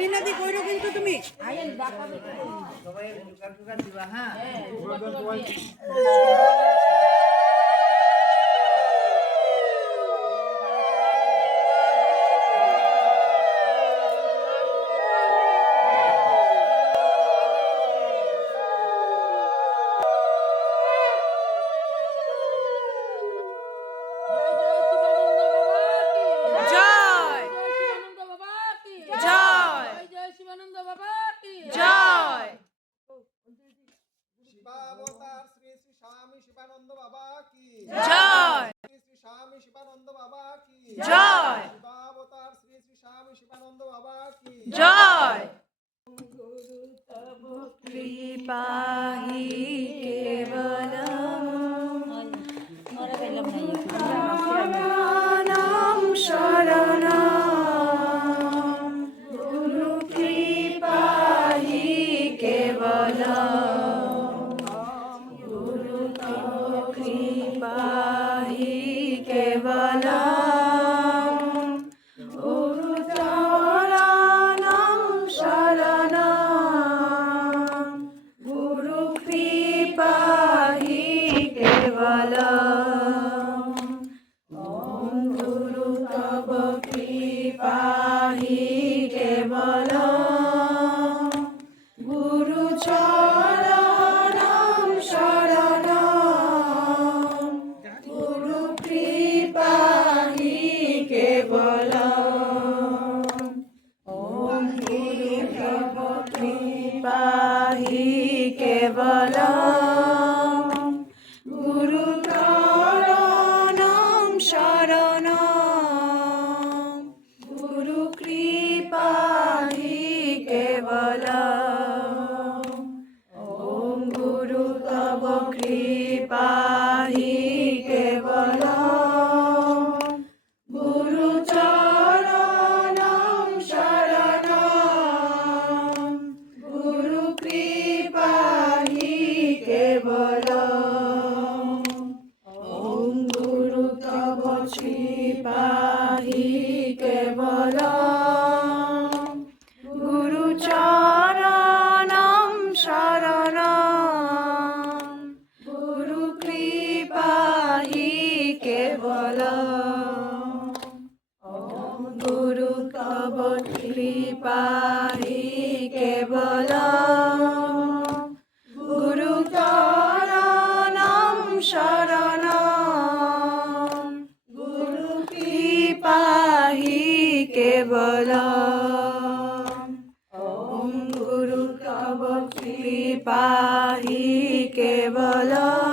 দিনাদি কইরো কিন্তু তুমি সবাই জোগাড় দিবা হ্যাঁ। शिवावतार श्री श्री स्वामी शिवानंद बाबा की जय। श्री श्री स्वामी शिवानंद बाबा की जय। शिवावतार श्री श्री स्वामी शिवानंद बाबा की जय। गुरु तव कृपाहि केवलम् नाम शरणं गुरु कृपाहि केवलम् गुरु तव कृपाहि केवलम् गुरु चरणं शरणं गुरु कृपाहि केवलम् ॐ गुरु तव कृपाहि केवलम् गुरु चरणं शरणं गुरु कृपाहि केवलम् ॐ गुरु तव कृपाहि केवलम् गुरु चरणं शरणं गुरु कृपाहि केवलम् ॐ गुरु तव कृपाहि केवलम् गुरु चरणं शरणं गुरु कृपाहि केवलम् ॐ गुरु तव कृपाहि केवलम् गुरु चरणं शरणं गुरु कृपाहि केवलम् ॐ गुरु तव कृपाहि केवलम् गुरु चरणं शरणं गुरु कृपाहि केवलम् ॐ गुरु तव कृपाहि केवलम्